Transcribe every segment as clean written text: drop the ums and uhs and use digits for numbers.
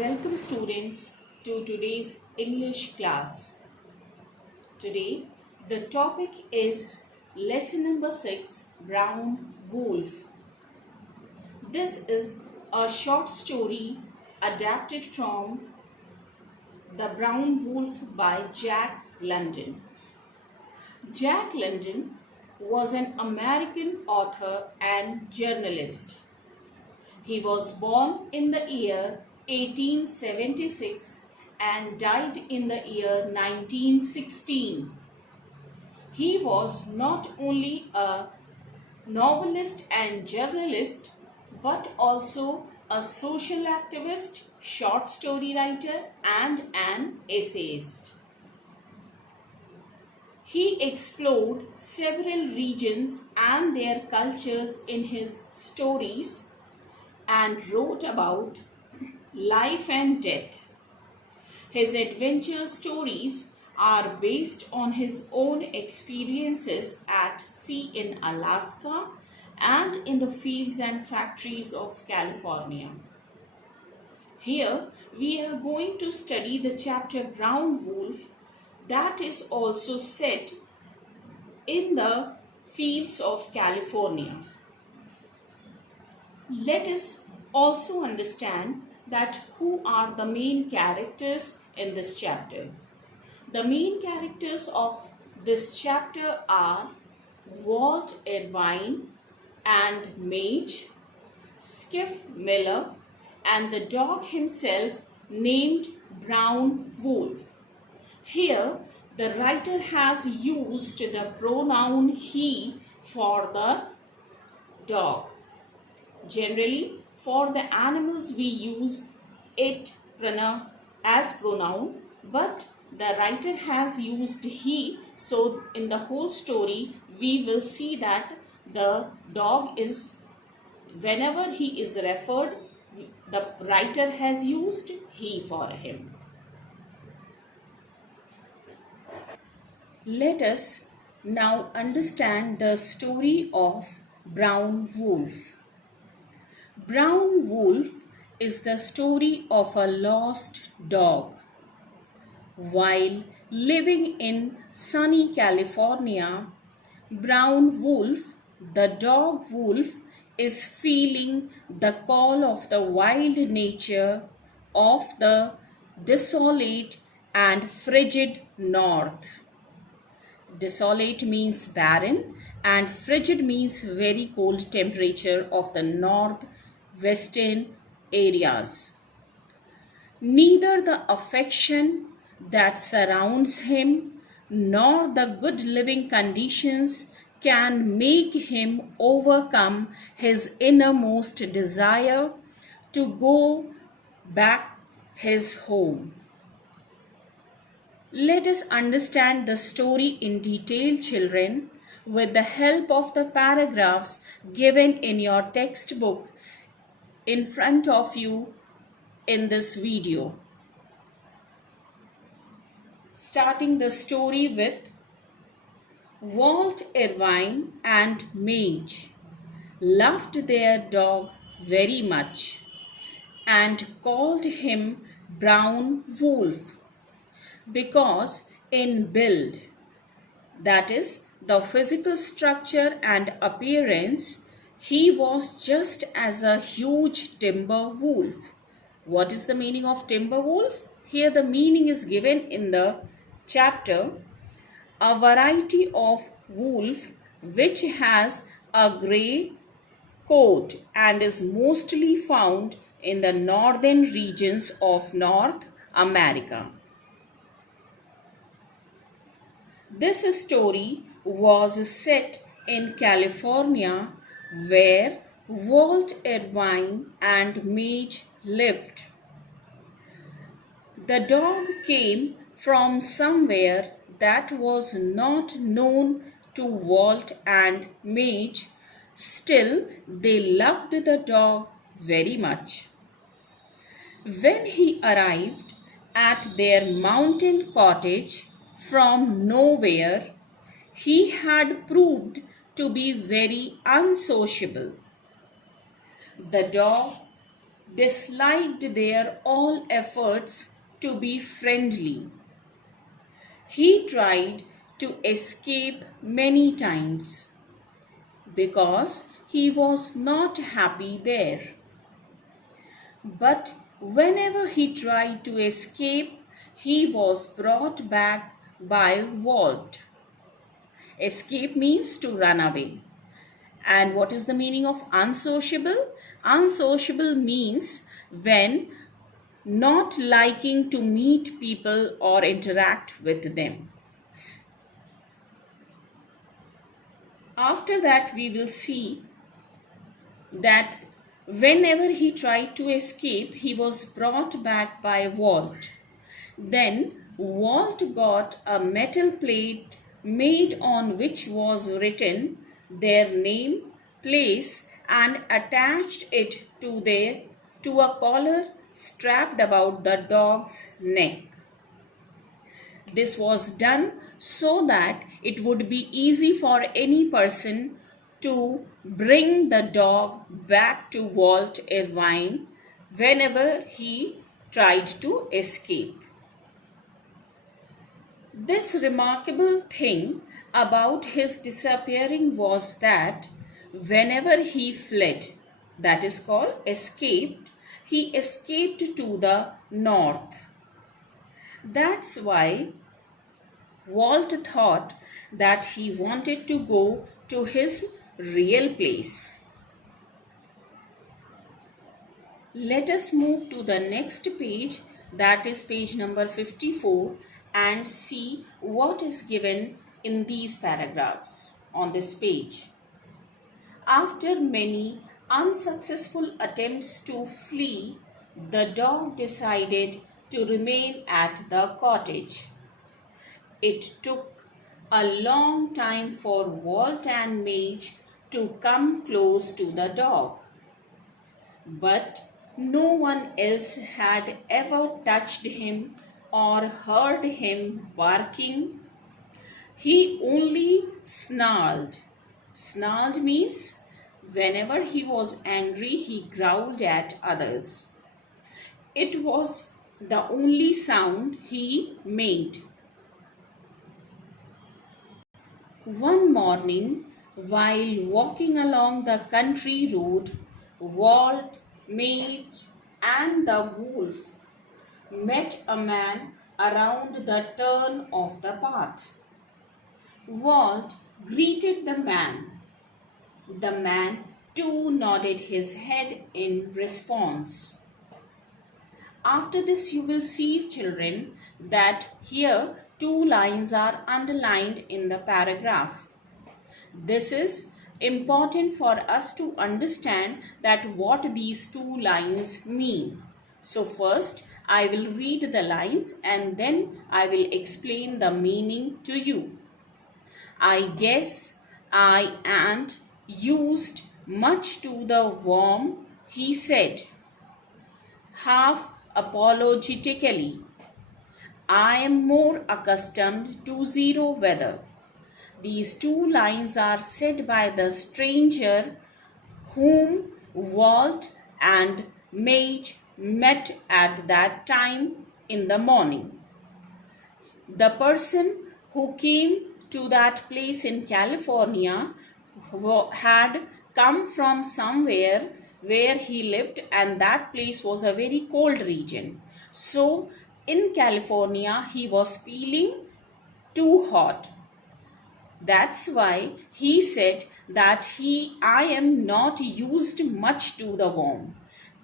Welcome students to today's English class. Today the topic is lesson number 6, Brown Wolf. This is a short story adapted from The Brown Wolf by Jack London. Jack London was an American author and journalist. He was born in the year 1876 and died in the year 1916. He was not only a novelist and journalist but also a social activist, short story writer, and an essayist. He explored several regions and their cultures in his stories and wrote about life and death. His adventure stories are based on his own experiences at sea in Alaska and in the fields and factories of California. Here we are going to study the chapter Brown Wolf that is also set in the fields of California. Let us also understand that who are the main characters in this chapter. The main characters of this chapter are Walt Irvine and Madge, Skiff Miller, and the dog himself named Brown Wolf. Here, the writer has used the pronoun he for the dog. Generally, for the animals we use it as pronoun, but the writer has used he, so in the whole story we will see that the dog is, whenever he is referred, the writer has used he for him. Let us now understand the story of Brown Wolf. Brown Wolf is the story of a lost dog. While living in sunny California, Brown Wolf, the dog wolf, is feeling the call of the wild nature of the desolate and frigid north. Desolate means barren and frigid means very cold temperature of the northwestern areas. Neither the affection that surrounds him nor the good living conditions can make him overcome his innermost desire to go back his home. Let us understand the story in detail, children, with the help of the paragraphs given in your textbook in front of you in this video. Starting the story with Walt Irvine and Madge loved their dog very much and called him Brown Wolf because in build, that is the physical structure and appearance, he was just as a huge timber wolf. What is the meaning of timber wolf? Here the meaning is given in the chapter, a variety of wolf which has a grey coat and is mostly found in the northern regions of North America. This story was set in California where Walt Irvine and Madge lived. The dog came from somewhere that was not known to Walt and Madge. Still, they loved the dog very much. When he arrived at their mountain cottage from nowhere, he had proved to be very unsociable. The dog disliked their all efforts to be friendly. He tried to escape many times because he was not happy there. But whenever he tried to escape, he was brought back by Walt. Escape means to run away. And what is the meaning of unsociable? Unsociable means when not liking to meet people or interact with them. After that, we will see that whenever he tried to escape, he was brought back by Walt. Then Walt got a metal plate made on which was written their name, place, and attached it to a collar strapped about the dog's neck. This was done so that it would be easy for any person to bring the dog back to Walt Irvine whenever he tried to escape. This remarkable thing about his disappearing was that whenever he fled, that is called escaped, he escaped to the north. That's why Walt thought that he wanted to go to his real place. Let us move to the next page, that is page number 54, and see what is given in these paragraphs on this page. After many unsuccessful attempts to flee, the dog decided to remain at the cottage. It took a long time for Walt and Madge to come close to the dog. But no one else had ever touched him or heard him barking. He only snarled. Snarled means whenever he was angry, he growled at others. It was the only sound he made. One morning, while walking along the country road, Walt, Madge, and the wolf met a man around the turn of the path. Walt greeted the man. The man too nodded his head in response. After this, you will see, children, that here two lines are underlined in the paragraph. This is important for us to understand that what these two lines mean. So first, I will read the lines and then I will explain the meaning to you. I guess I ain't used much to the worm, he said, half apologetically. I am more accustomed to zero weather. These two lines are said by the stranger whom Walt and Madge met at that time in the morning. The person who came to that place in California had come from somewhere where he lived, and that place was a very cold region. So in California he was feeling too hot. That's why he said that I am not used much to the warm.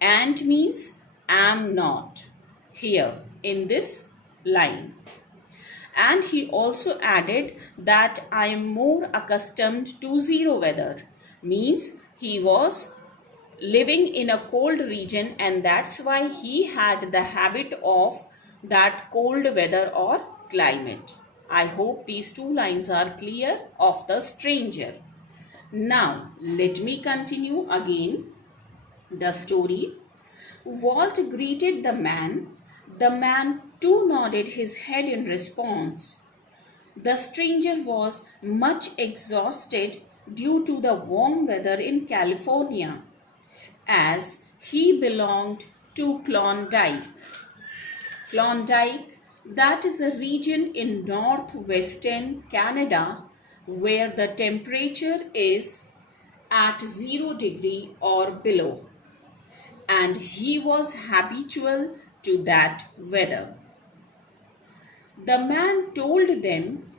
And means am not here in this line. And he also added that I am more accustomed to zero weather. Means he was living in a cold region and that's why he had the habit of that cold weather or climate. I hope these two lines are clear of the stranger. Now, let me continue again the story. Walt greeted the man. The man too nodded his head in response. The stranger was much exhausted due to the warm weather in California. As He belonged to Klondike. Klondike, that is a region in northwestern Canada where the temperature is at 0 degree or below, and he was habitual to that weather. The man told them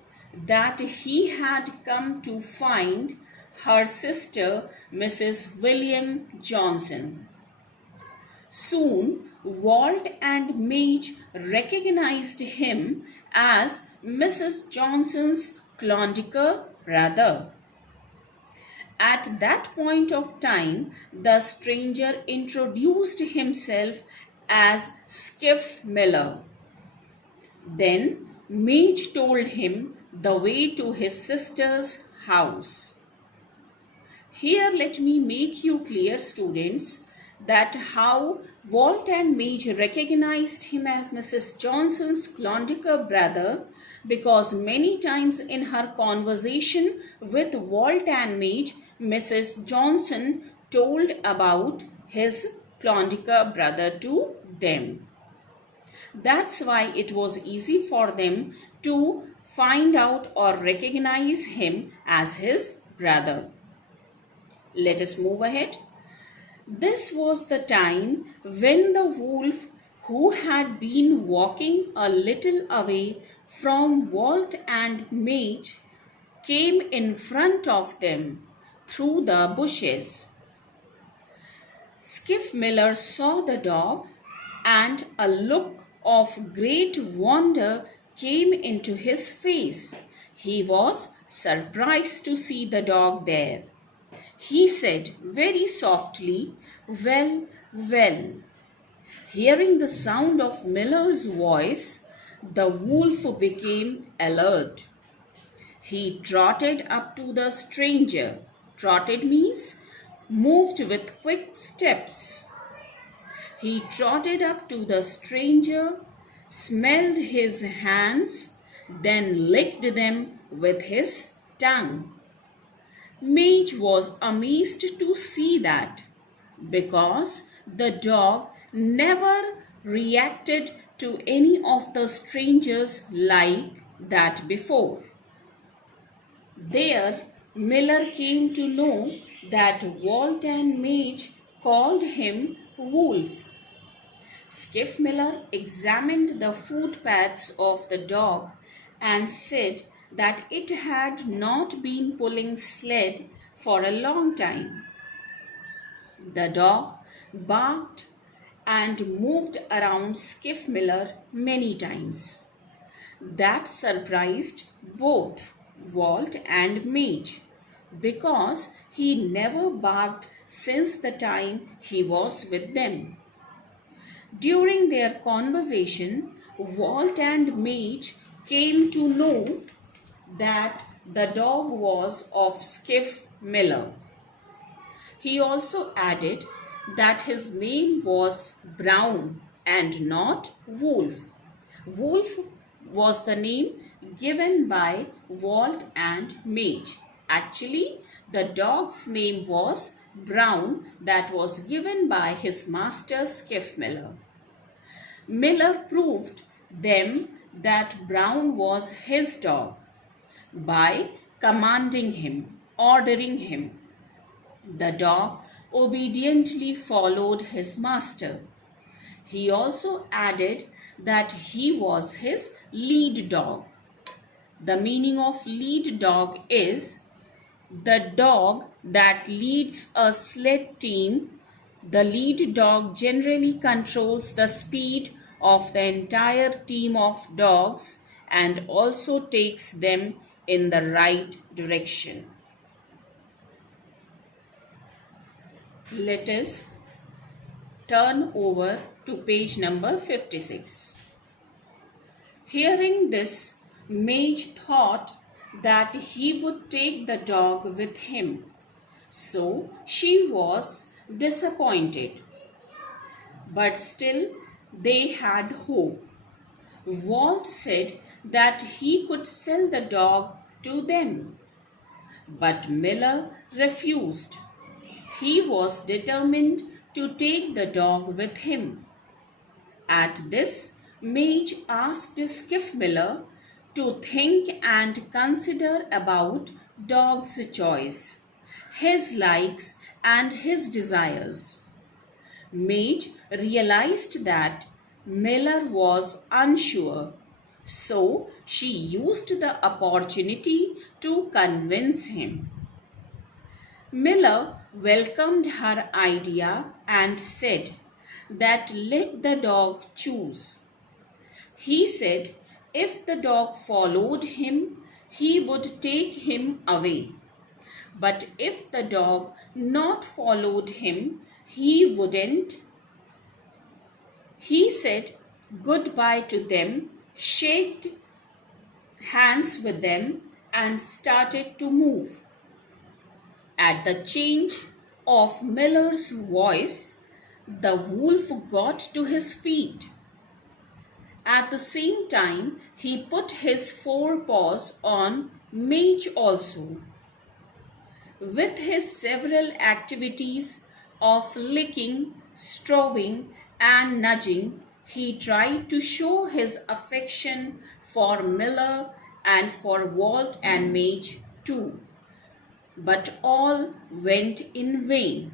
that he had come to find her sister, Mrs. William Johnson. Soon, Walt and Madge recognized him as Mrs. Johnson's Klondike brother. At that point of time, the stranger introduced himself as Skiff Miller. Then Madge told him the way to his sister's house. Here let me make you clear, students, that how Walt and Madge recognized him as Mrs. Johnson's Klondike brother, because many times in her conversation with Walt and Madge, Mrs. Johnson told about his Klondike brother to them. That's why it was easy for them to find out or recognize him as his brother. Let us move ahead. This was the time when the wolf, who had been walking a little away from Walt and Madge, came in front of them through the bushes. Skiff Miller saw the dog, and a look of great wonder came into his face. He was surprised to see the dog there. He said very softly, "Well, well." Hearing the sound of Miller's voice, the wolf became alert. He trotted up to the stranger. Trotted means moved with quick steps. He trotted up to the stranger, smelled his hands, then licked them with his tongue. Madge was amazed to see that, because the dog never reacted to any of the strangers like that before. There, Miller came to know that Walt and Madge called him Wolf. Skiff Miller examined the footpads of the dog and said that it had not been pulling sled for a long time. The dog barked and moved around Skiff Miller many times. That surprised both Walt and Madge, because he never barked since the time he was with them. During their conversation, Walt and Madge came to know that the dog was of Skiff Miller. He also added that his name was Brown and not Wolf. Wolf was the name given by Walt and Madge. Actually, the dog's name was Brown, that was given by his master Skiff Miller. Miller proved them that Brown was his dog by commanding him, ordering him. The dog obediently followed his master. He also added that he was his lead dog. The meaning of lead dog is the dog that leads a sled team. The lead dog generally controls the speed of the entire team of dogs and also takes them in the right direction. Let us turn over to page number 56. Hearing this, Madge thought that he would take the dog with him, so she was disappointed. But still, they had hope. Walt said that he could sell the dog to them, but Miller refused. He was determined to take the dog with him. At this, Madge asked Skiffmiller to think and consider about dog's choice, his likes and his desires. Madge realized that Miller was unsure, so she used the opportunity to convince him. Miller welcomed her idea and said that let the dog choose. He said if the dog followed him, he would take him away. But if the dog not followed him, he wouldn't. He said goodbye to them, shook hands with them, and started to move. At the change of Miller's voice, the wolf got to his feet. At the same time, he put his forepaws on Madge also. With his several activities of licking, stroking, and nudging, he tried to show his affection for Miller and for Walt and Madge too. But all went in vain.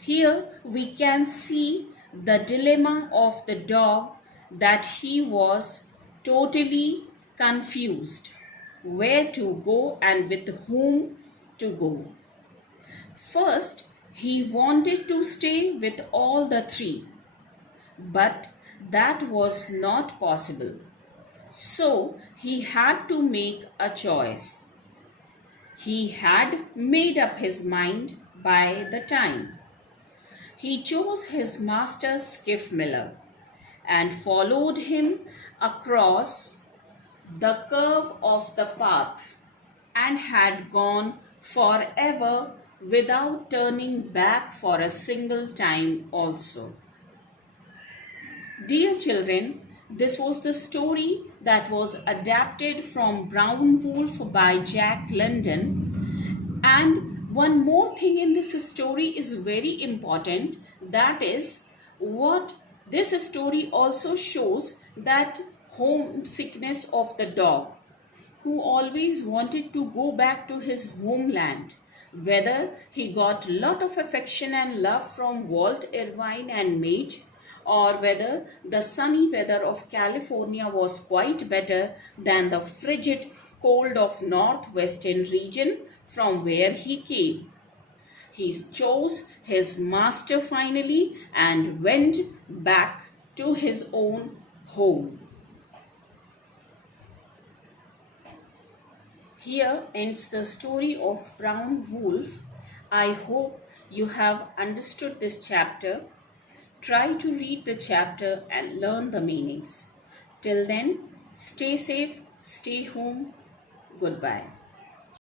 Here we can see the dilemma of the dog, that he was totally confused where to go and with whom to go. First, he wanted to stay with all the three, but that was not possible. So he had to make a choice. He had made up his mind by the time. He chose his master Skiffmiller and followed him across the curve of the path and had gone forever without turning back for a single time also. Dear children, this was the story that was adapted from Brown Wolf by Jack London. And one more thing in this story is very important, that is what this story also shows, that homesickness of the dog who always wanted to go back to his homeland. Whether he got lot of affection and love from Walt Irvine and Madge, or whether the sunny weather of California was quite better than the frigid cold of northwestern region from where he came. He chose his master finally and went back to his own home. Here ends the story of Brown Wolf. I hope you have understood this chapter. Try to read the chapter and learn the meanings. Till then, stay safe, stay home. Goodbye.